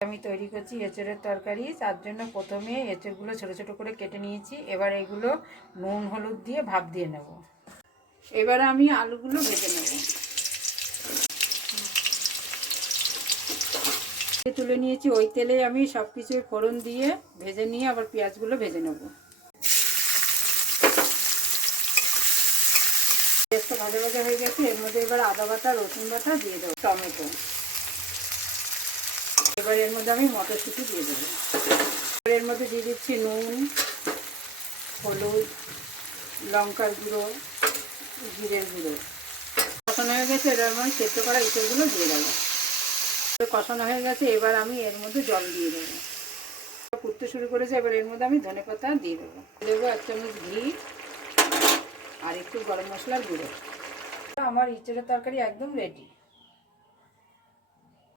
আমি তৈরি করছি এঁচড়ের তরকারি। তার জন্য প্রথমে এঁচড়গুলো ছোট ছোট করে কেটে নিয়েছি। এবার এগুলো নুন হলুদ দিয়ে ভাপ দিয়ে নেব। এবার আমি আলুগুলো ভেজে নেব। তুলে নিয়েছি, ওই তেলে আমি সব কিছু ফোড়ন দিয়ে ভেজে নিয়ে আবার পেঁয়াজগুলো ভেজে নেব। পেঁয়াজটা ভাজা ভাজা হয়ে গেছে, এর মধ্যে এবার আদা বাটা রসুন বাটা দিয়ে দেবো, টমেটো। এবার এর মধ্যে আমি মটরশুঁটি দিয়ে দেবো। এর মধ্যে দিয়ে দিচ্ছি নুন, হলুদ, লঙ্কার গুঁড়ো, জিরের গুঁড়ো। কষানো হয়ে গেছে, এবার আমি সেদ্ধ করা এঁচড়গুলো দিয়ে দেবো। কষানো হয়ে গেছে, এবার আমি এর মধ্যে জল দিয়ে দেবো। ফুটতে শুরু করেছে, এবার এর মধ্যে আমি ধনেপাতা দিয়ে দেবো। দেবো 1 চামচ ঘি আর একটু গরম মশলার গুঁড়ো। আমার এঁচড়ের তরকারি একদম রেডি।